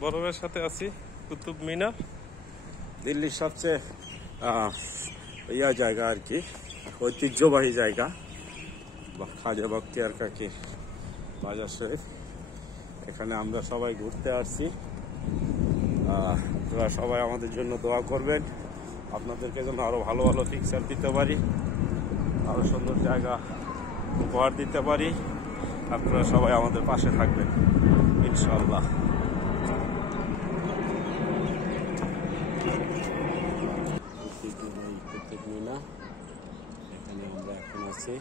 বরফের সাথে আছি কুতুব মিনার, দিল্লির সবচেয়ে জায়গা আর কি, ঐতিহ্যবাহী জায়গা খাজা বখতিয়ার কাকি মাজার শরীফ। এখানে আমরা সবাই ঘুরতে আসছি। আপনারা সবাই আমাদের জন্য দোয়া করবেন, আপনাদেরকে যেন আরো ভালো ভালো পিকচার দিতে পারি, আরো সুন্দর জায়গা উপহার দিতে পারি। আপনারা সবাই আমাদের পাশে থাকবেন ইনশাআল্লাহ। কুতুব মিনার, এখানে আমরা এখন আছি।